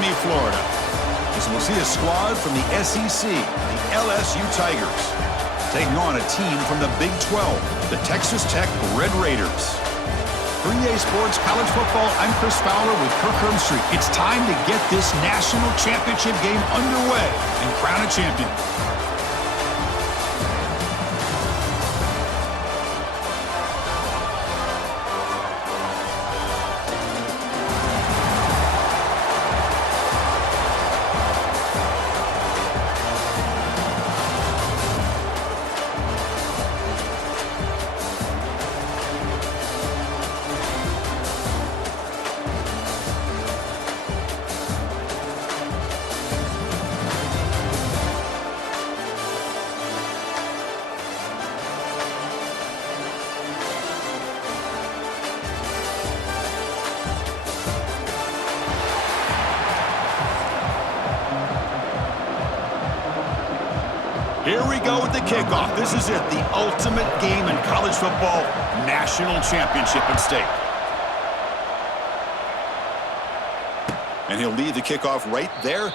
Miami, Florida, as we'll see a squad from the SEC, the LSU Tigers, taking on a team from the Big 12, the Texas Tech Red Raiders. For EA Sports College Football, I'm Chris Fowler with Kirk Herbstreit. It's time to get this national championship game underway and crown a champion. Here we go with the kickoff. This is it, the ultimate game in college football, national championship at stake. And he'll lead the kickoff right there.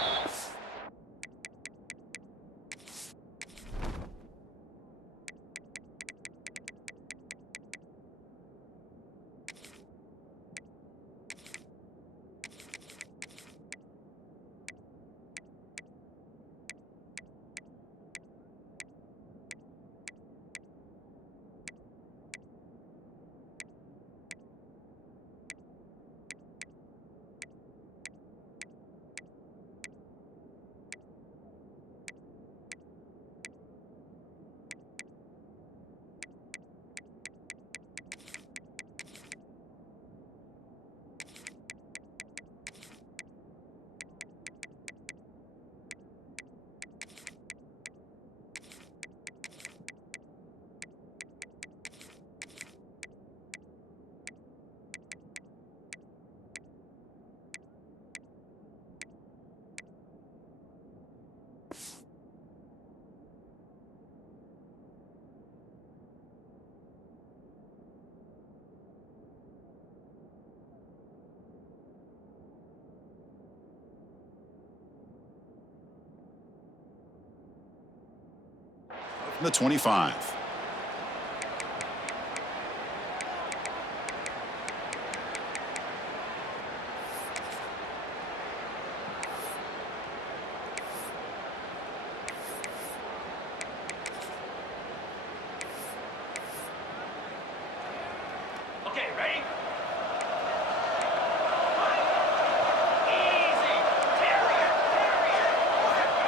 From the 25. Okay, ready?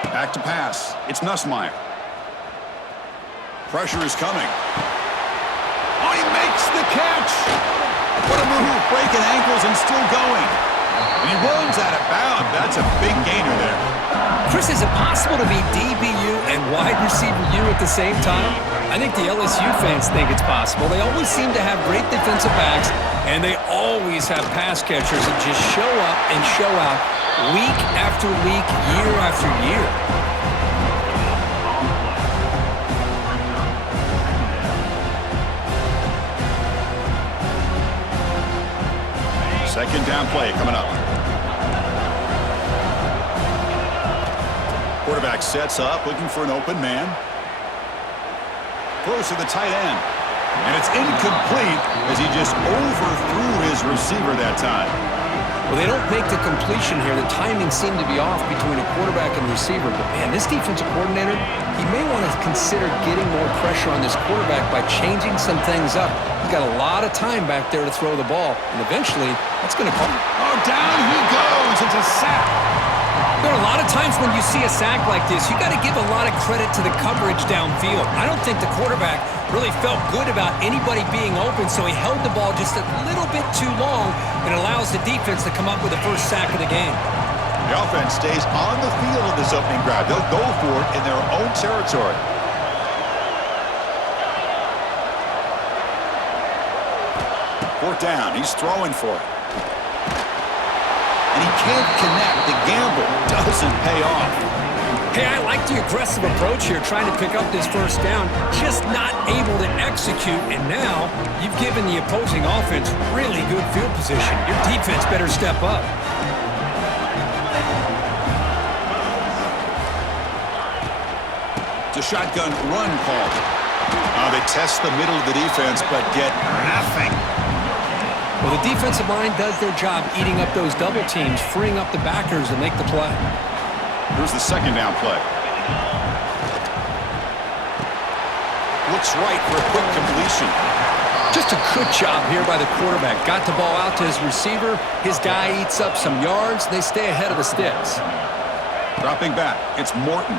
Back to pass. It's Nussmeier. Pressure is coming. Oh, he makes the catch. What a move, breaking ankles and still going. And he runs out of bounds. That's a big gainer there. Chris, is it possible to be DBU and wide receiver U at the same time? I think the LSU fans think it's possible. They always seem to have great defensive backs, and they always have pass catchers that just show up and show out week after week, year after year. Second down play coming up. Quarterback sets up, looking for an open man. Throws to the tight end. And it's incomplete as he just overthrew his receiver that time. Well, they don't make the completion here. The timing seemed to be off between a quarterback and receiver. But, man, this defensive coordinator, he may want to consider getting more pressure on this quarterback by changing some things up. He's got a lot of time back there to throw the ball. And eventually, that's going to come. Oh, down he goes. It's a sack. There are a lot of times when you see a sack like this, you got to give a lot of credit to the coverage downfield. I don't think the quarterback really felt good about anybody being open, so he held the ball just a little bit too long and allows the defense to come up with the first sack of the game. The offense stays on the field in this opening drive. They'll go for it in their own territory. Fourth down. He's throwing for it. And he can't connect. The gamble doesn't pay off. Hey, I like the aggressive approach here, trying to pick up this first down, just not able to execute, and now you've given the opposing offense really good field position. Your defense better step up. The shotgun run called. They test the middle of the defense, but get nothing. Well, the defensive line does their job eating up those double teams, freeing up the backers to make the play. Here's the second down play. Looks right for a quick completion. Just a good job here by the quarterback. Got the ball out to his receiver. His guy eats up some yards. They stay ahead of the sticks. Dropping back. It's Morton.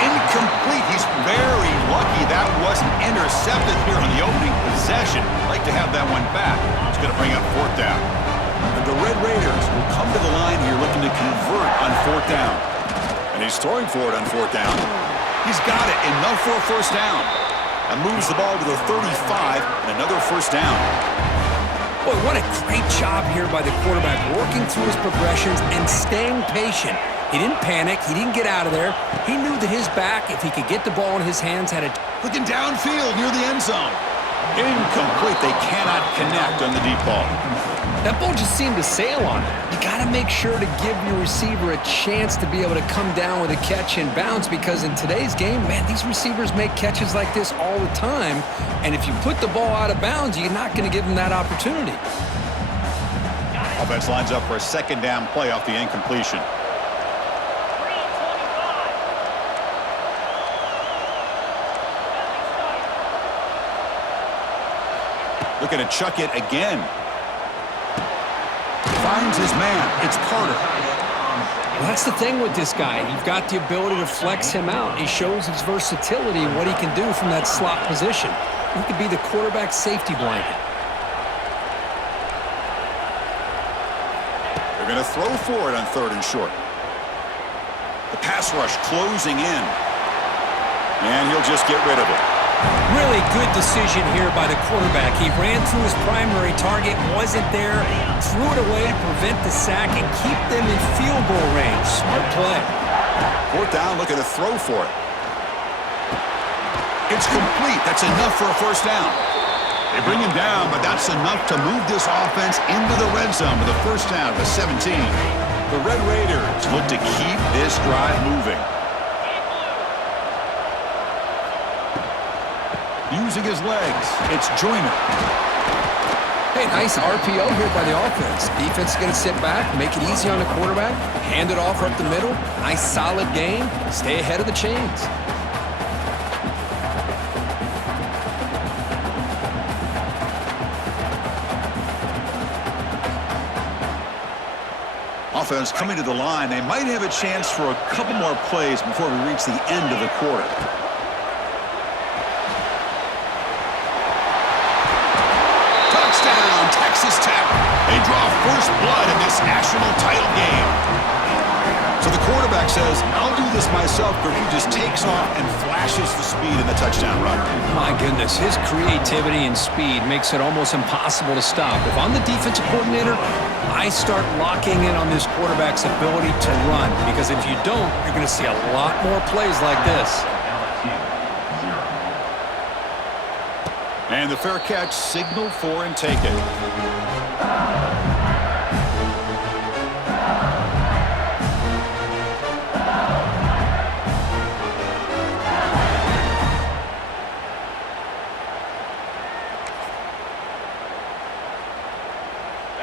Incomplete. He's very lucky that wasn't intercepted here on the opening possession. Like to have that one back. It's going to bring up fourth down. And the Red Raiders will come to the line here looking to convert on fourth down. And he's throwing for it on fourth down. He's got it. Enough for a first down. And moves the ball to the 35 and another first down. Boy, what a great job here by the quarterback, working through his progressions and staying patient. He didn't panic. He didn't get out of there. He knew that his back, if he could get the ball in his hands, had a... Looking downfield near the end zone. Incomplete. They cannot connect on the deep ball. That ball just seemed to sail on it. You got to make sure to give your receiver a chance to be able to come down with a catch and bounce, because in today's game, man, these receivers make catches like this all the time. And if you put the ball out of bounds, you're not going to give them that opportunity. Offense lines up for a second down play off the incompletion. Looking to chuck it again. Finds his man. It's Carter. Well, that's the thing with this guy. You've got the ability to flex him out. He shows his versatility and what he can do from that slot position. He could be the quarterback safety blanket. They're going to throw for it on third and short. The pass rush closing in. And he'll just get rid of it. Really good decision here by the quarterback. He ran through his primary target, wasn't there, threw it away to prevent the sack and keep them in field goal range. Smart play. Fourth down, looking to throw for it. It's complete. That's enough for a first down. They bring him down, but that's enough to move this offense into the red zone with a first down to 17. The Red Raiders look to keep this drive moving. Using his legs, it's Joyner. Hey, nice RPO here by the offense. Defense is going to sit back, make it easy on the quarterback, hand it off up the middle. Nice solid game. Stay ahead of the chains. Offense coming to the line. They might have a chance for a couple more plays before we reach the end of the quarter. Texas Tech. They draw first blood in this national title game. So the quarterback says, I'll do this myself, but he just takes off and flashes the speed in the touchdown run. My goodness, his creativity and speed makes it almost impossible to stop. If I'm the defensive coordinator, I start locking in on this quarterback's ability to run, because if you don't, you're going to see a lot more plays like this. And the fair catch signaled for and taken.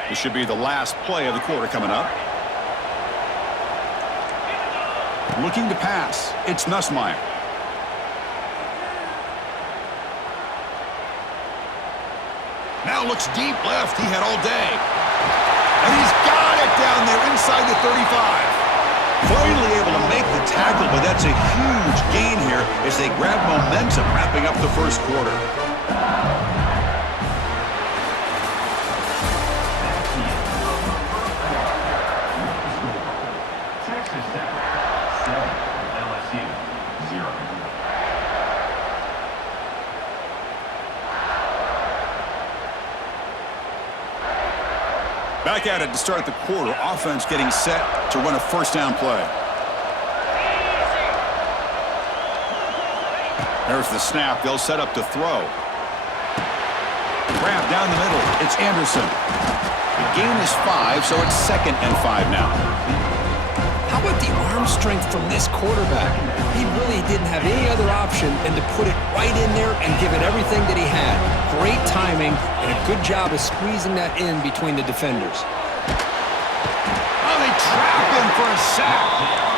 This should be the last play of the quarter coming up. Looking to pass. It's Nussmeier. Now looks deep left. He had all day. And he's got it down there inside the 35. Finally able to make the tackle, but that's a huge gain here as they grab momentum wrapping up the first quarter. Texas Tech 7, LSU 0. Back at it to start the quarter. Offense getting set to run a first down play. There's the snap. They'll set up to throw. Grab down the middle. It's Anderson. The gain is 5, so it's 2nd and 5 now. How about the arm strength from this quarterback? He really didn't have any other option than to put it right in there and give it everything that he had. Great timing and a good job of squeezing that in between the defenders. Oh, they trap him for a sack.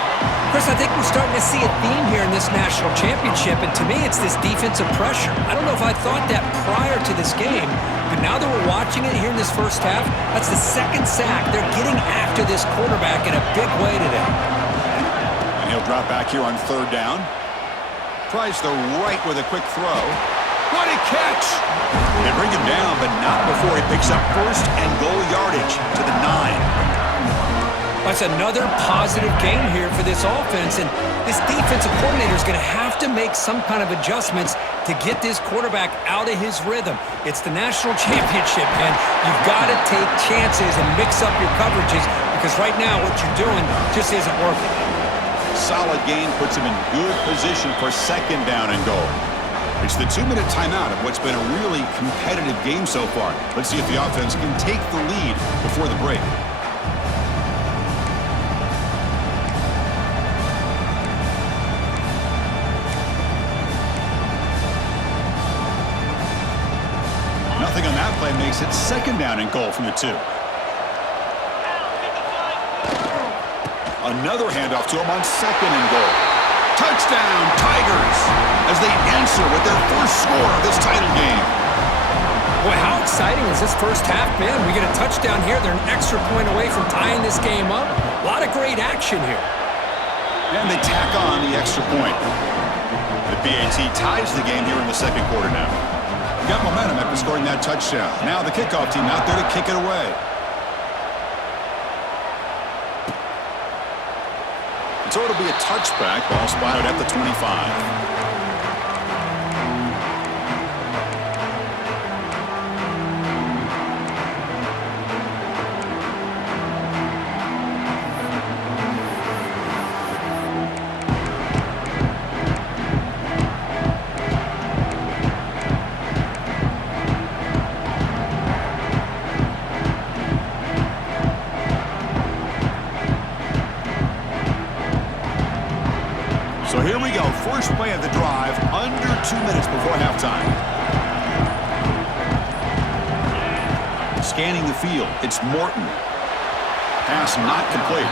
Chris, I think we're starting to see a theme here in this national championship, and to me it's this defensive pressure. I don't know if I thought that prior to this game, but now that we're watching it here in this first half, that's the second sack. They're getting after this quarterback in a big way today. And he'll drop back here on third down. Tries the right with a quick throw. What a catch! They bring him down, but not before he picks up first and goal yardage to the 9. That's another positive game here for this offense, and this defensive coordinator is going to have to make some kind of adjustments to get this quarterback out of his rhythm. It's the national championship, man. You've got to take chances and mix up your coverages because right now what you're doing just isn't working. Solid gain puts him in good position for second down and goal. It's the 2-minute timeout of what's been a really competitive game so far. Let's see if the offense can take the lead before the break. Nothing on that play makes it second down and goal from the 2. Another handoff to him on second and goal. Touchdown, Tigers, as they answer with their first score of this title game. Boy, how exciting is this first half, man? We get a touchdown here. They're an extra point away from tying this game up. A lot of great action here. And they tack on the extra point. The PAT ties the game here in the second quarter now. Got momentum after scoring that touchdown. Now the kickoff team out there to kick it away. So it'll be a touchback. Ball spotted at the 25. So here we go, first play of the drive, under 2 minutes before halftime. Scanning the field, it's Morton. Pass not complete.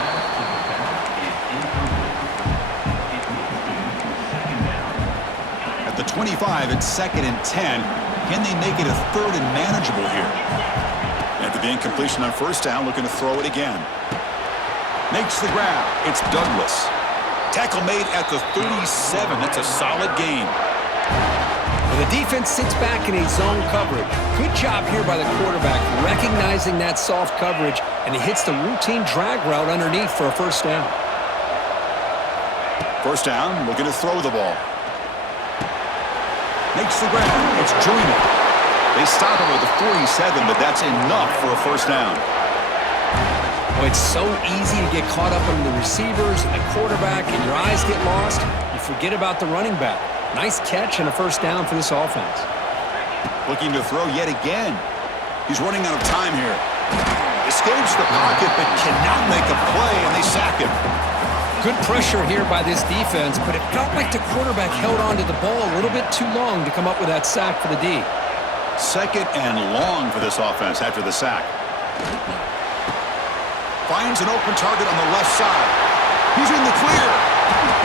At the 25, it's 2nd and 10. Can they make it a 3rd and manageable here? After the incompletion on first down, looking to throw it again. Makes the grab, it's Douglas. Tackle made at the 37. That's a solid gain. Well, the defense sits back in a zone coverage. Good job here by the quarterback, recognizing that soft coverage, and he hits the routine drag route underneath for a first down. First down, looking to throw the ball. Makes the grab. It's Joyner. They stop him at the 47, but that's enough for a first down. Oh, it's so easy to get caught up in the receivers and the quarterback, and your eyes get lost. You forget about the running back. Nice catch and a first down for this offense. Looking to throw yet again. He's running out of time here. Escapes the pocket, but cannot make a play, and they sack him. Good pressure here by this defense, but it felt like the quarterback held on to the ball a little bit too long to come up with that sack for the D. Second and long for this offense after the sack. Finds an open target on the left side. He's in the clear.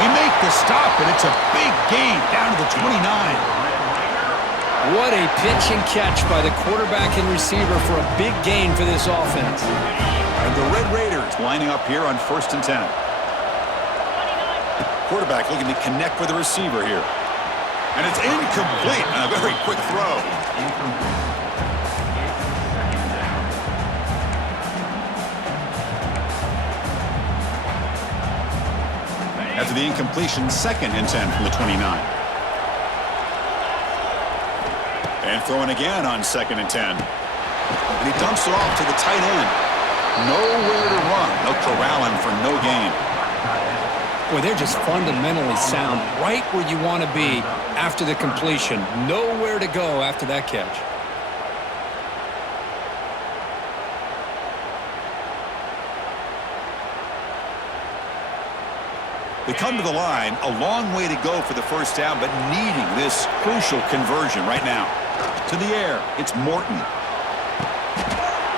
They make the stop, and it's a big gain down to the 29. What a pitch and catch by the quarterback and receiver for a big gain for this offense. And the Red Raiders lining up here on 1st and 10. Quarterback looking to connect with the receiver here. And it's incomplete on a very quick throw. After the incompletion, 2nd and 10 from the 29. And throwing again on 2nd and 10. And he dumps it off to the tight end. Nowhere to run. They'll corral him for no gain. Boy, they're just fundamentally sound, right where you want to be after the completion. Nowhere to go after that catch. They come to the line, a long way to go for the first down, but needing this crucial conversion right now. To the air, it's Morton.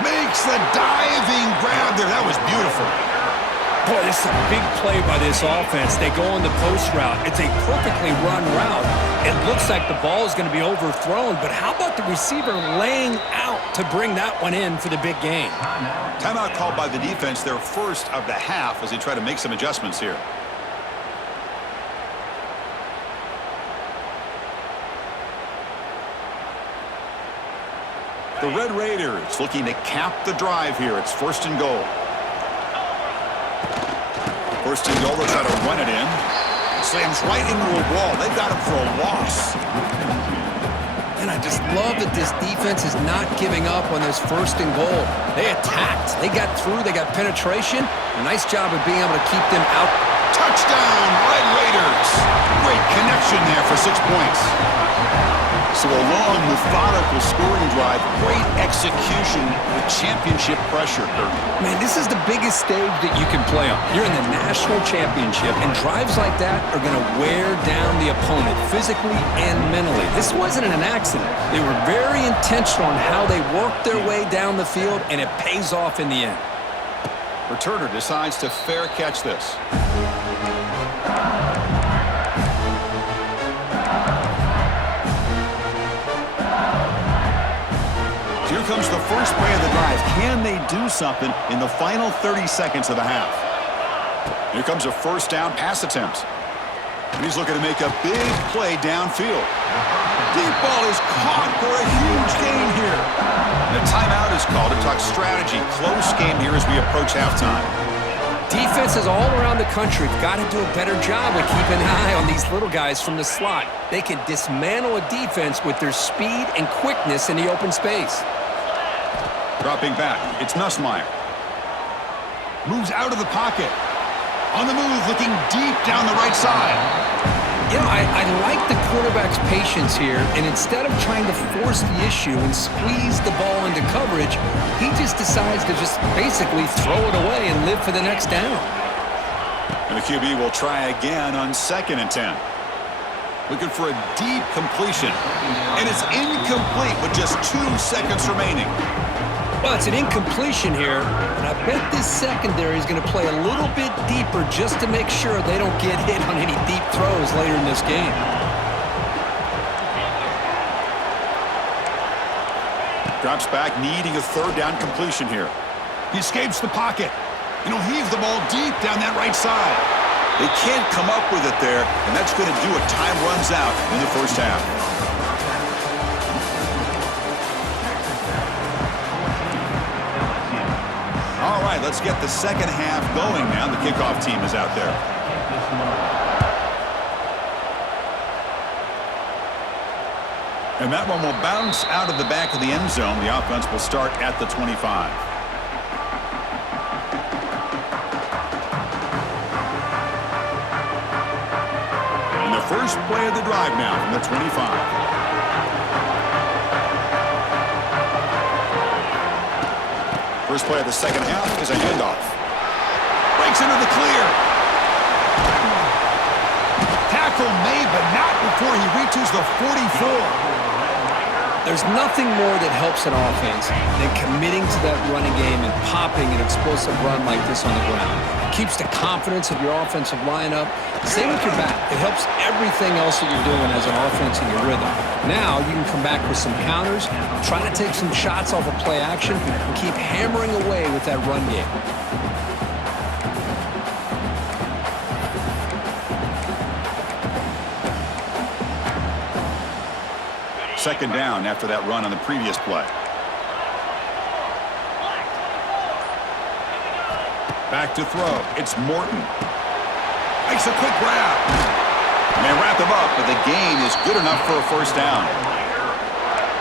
Makes the diving grab there. That was beautiful. Boy, this is a big play by this offense. They go on the post route. It's a perfectly run route. It looks like the ball is going to be overthrown, but how about the receiver laying out to bring that one in for the big game? Timeout called by the defense, their first of the half, as they try to make some adjustments here. The Red Raiders looking to cap the drive here. It's first and goal. First and goal, they'll try to run it in. Slams right into a wall. They've got him for a loss. And I just love that this defense is not giving up on this first and goal. They attacked. They got through. They got penetration. A nice job of being able to keep them out. Touchdown, Red Raiders. Great connection there for 6 points. So a long, methodical scoring drive. Great execution with championship pressure. Man, this is the biggest stage that you can play on. You're in the national championship, and drives like that are going to wear down the opponent physically and mentally. This wasn't an accident. They were very intentional on how they worked their way down the field, and it pays off in the end. Returner decides to fair catch this. Here comes the first play of the drive. Can they do something in the final 30 seconds of the half? Here comes a first down pass attempt. And he's looking to make a big play downfield. Deep ball is caught for a huge gain here. And a timeout is called to talk strategy. Close game here as we approach halftime. Defenses all around the country have got to do a better job of keeping an eye on these little guys from the slot. They can dismantle a defense with their speed and quickness in the open space. Dropping back, it's Nussmeier. Moves out of the pocket. On the move, looking deep down the right side. You know, I like the quarterback's patience here, and instead of trying to force the issue and squeeze the ball into coverage, he just decides to just basically throw it away and live for the next down. And the QB will try again on 2nd and 10. Looking for a deep completion. And it's incomplete with just 2 seconds remaining. Well, it's an incompletion here, and I bet this secondary is going to play a little bit deeper just to make sure they don't get hit on any deep throws later in this game. Drops back, needing a 3rd down completion here. He escapes the pocket, and he'll heave the ball deep down that right side. They can't come up with it there, and that's going to do it. Time runs out in the first half. All right, let's get the second half going now. The kickoff team is out there. And that one will bounce out of the back of the end zone. The offense will start at the 25. And the first play of the drive now from the 25. First play of the second half is a handoff. Breaks into the clear. Tackle made, but not before he reaches the 44. There's nothing more that helps an offense than committing to that running game and popping an explosive run like this on the ground. It keeps the confidence of your offensive lineup. Same with your back. It helps everything else that you're doing as an offense in your rhythm. Now you can come back with some counters, try to take some shots off of play action, and keep hammering away with that run game. Second down after that run on the previous play. Back to throw. It's Morton. Makes a quick grab. And they wrap him up, but the gain is good enough for a first down.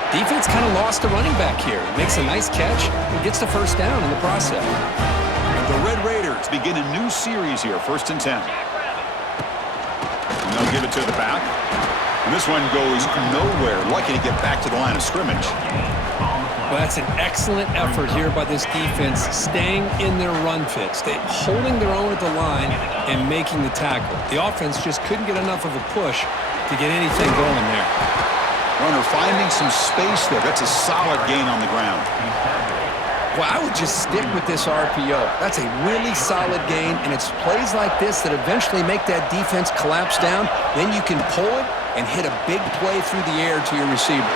Defense kind of lost the running back here. Makes a nice catch and gets the first down in the process. And the Red Raiders begin a new series here, 1st and 10. And they'll give it to the back. And this one goes nowhere. Lucky to get back to the line of scrimmage. Well, that's an excellent effort here by this defense, staying in their run fit, holding their own at the line and making the tackle. The offense just couldn't get enough of a push to get anything going there. Runner finding some space there. That's a solid gain on the ground. Well, I would just stick with this RPO. That's a really solid gain, and it's plays like this that eventually make that defense collapse down. Then you can pull it and hit a big play through the air to your receiver.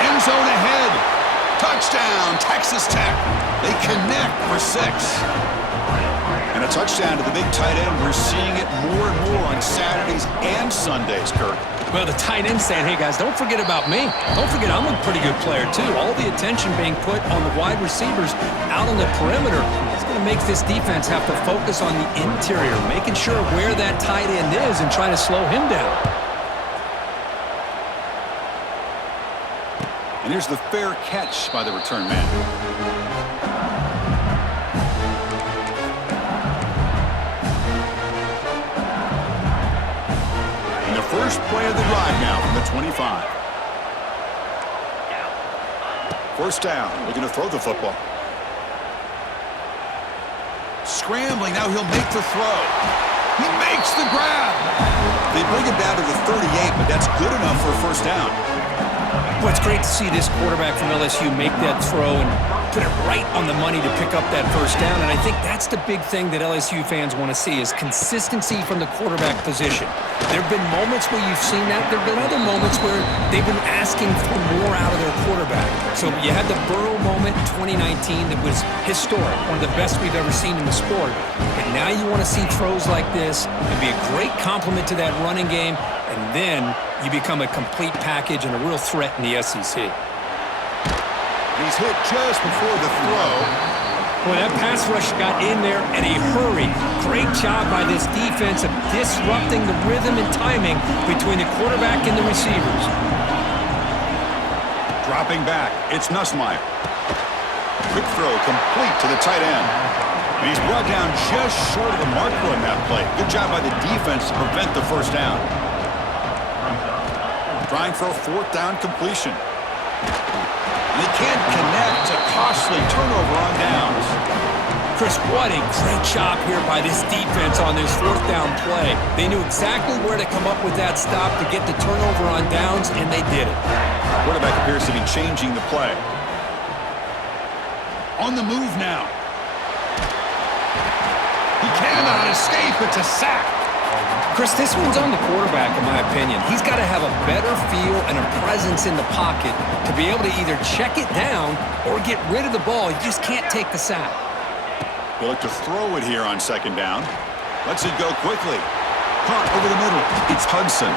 End zone ahead. Touchdown, Texas Tech. They connect for 6. And a touchdown to the big tight end. We're seeing it more and more on Saturdays and Sundays, Kirk. Well, the tight end saying, hey, guys, don't forget about me. Don't forget I'm a pretty good player, too. All the attention being put on the wide receivers out on the perimeter. It's going to make this defense have to focus on the interior, making sure where that tight end is and trying to slow him down. And here's the fair catch by the return man. And the first play of the drive now from the 25. First down, looking to throw the football. Scrambling, now he'll make the throw. He makes the grab. They bring him down to the 38, but that's good enough for a first down. Well, it's great to see this quarterback from LSU make that throw and put it right on the money to pick up that first down. And I think that's the big thing that LSU fans want to see is consistency from the quarterback position. There have been moments where you've seen that. There have been other moments where they've been asking for more out of their quarterback. So you had the Burrow moment in 2019 that was historic, one of the best we've ever seen in the sport. But now you want to see throws like this and be a great complement to that running game, and then you become a complete package and a real threat in the SEC. He's hit just before the throw. Boy, that pass rush got in there in a hurry. Great job by this defense of disrupting the rhythm and timing between the quarterback and the receivers. Dropping back, it's Nussmeier. Quick throw complete to the tight end. And he's brought down just short of the marker on that play. Good job by the defense to prevent the first down. Trying for a fourth down completion. They can't connect. A costly turnover on downs. Chris, what a great job here by this defense on this fourth down play. They knew exactly where to come up with that stop to get the turnover on downs, and they did it. Quarterback appears to be changing the play. On the move now. He cannot escape. It's a sack. Chris, this one's on the quarterback, in my opinion. He's got to have a better feel and a presence in the pocket to be able to either check it down or get rid of the ball. He just can't take the sack. He'll look to throw it here on second down. Lets it go quickly. Caught over the middle. It's Hudson.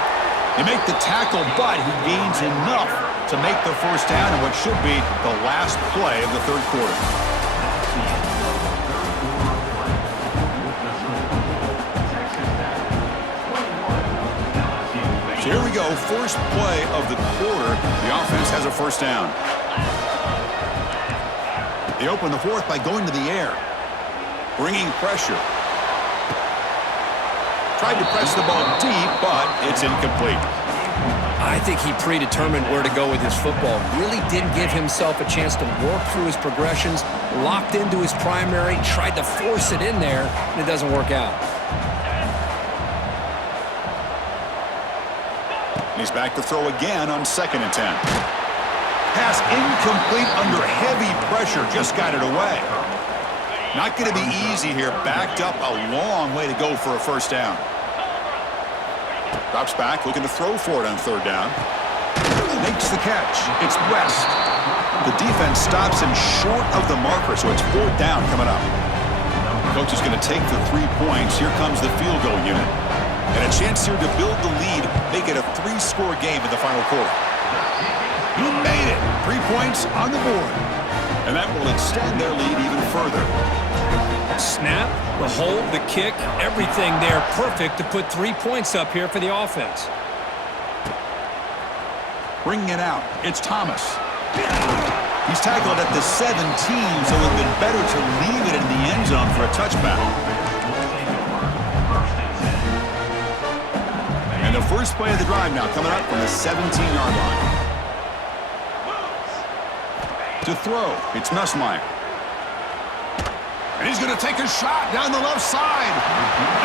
They make the tackle, but he gains enough to make the first down in what should be the last play of the third quarter. So here we go, first play of the quarter. The offense has a first down. They open the fourth by going to the air, bringing pressure. Tried to press the ball deep, but it's incomplete. I think he predetermined where to go with his football. Really didn't give himself a chance to work through his progressions, locked into his primary, tried to force it in there, and it doesn't work out. He's back to throw again on 2nd and 10. Pass incomplete under heavy pressure. Just got it away. Not going to be easy here. Backed up a long way to go for a first down. Drops back, looking to throw for it on third down. Makes the catch. It's West. The defense stops him short of the marker, so it's fourth down coming up. Coach is going to take the 3 points. Here comes the field goal unit. And a chance here to build the lead, make it a 3-score game in the final quarter. He made it. 3 points on the board. And that will extend their lead even further. Snap, the hold, the kick, everything there perfect to put 3 points up here for the offense. Bringing it out, it's Thomas. He's tackled at the 17, so it would have been better to leave it in the end zone for a touchback. And the first play of the drive now coming up from the 17-yard line. To throw, it's Nussmeier. And he's going to take a shot down the left side.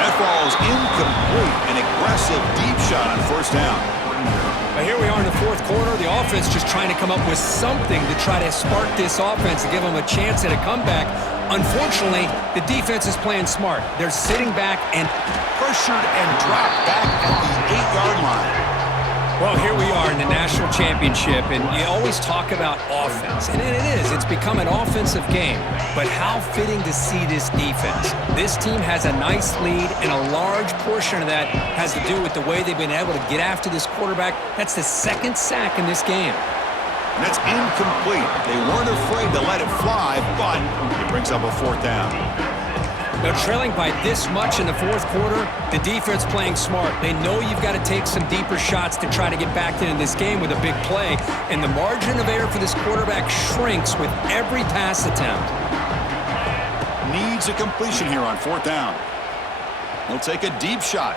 That ball's incomplete. An aggressive deep shot on first down. But here we are in the fourth quarter. The offense just trying to come up with something to try to spark this offense to give them a chance at a comeback. Unfortunately, the defense is playing smart. They're sitting back and Pressured and dropped back at the 8-yard line. well, here we are in the national championship, and you always talk about offense. And it is. It's become an offensive game. But how fitting to see this defense. This team has a nice lead, and a large portion of that has to do with the way they've been able to get after this quarterback. That's the second sack in this game. And that's incomplete. They weren't afraid to let it fly, but it brings up a fourth down. Now, trailing by this much in the fourth quarter, the defense playing smart. They know you've got to take some deeper shots to try to get back into this game with a big play, and the margin of error for this quarterback shrinks with every pass attempt. Needs a completion here on fourth down. He'll take a deep shot.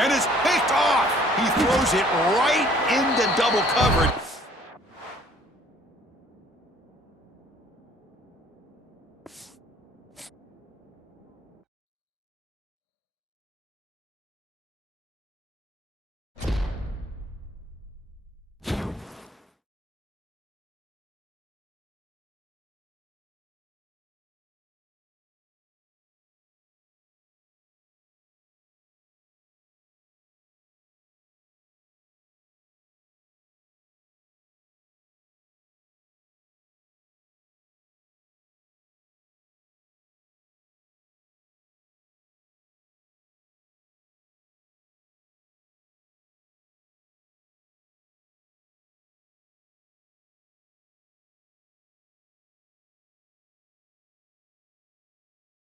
And it's picked off. He throws it right into double coverage.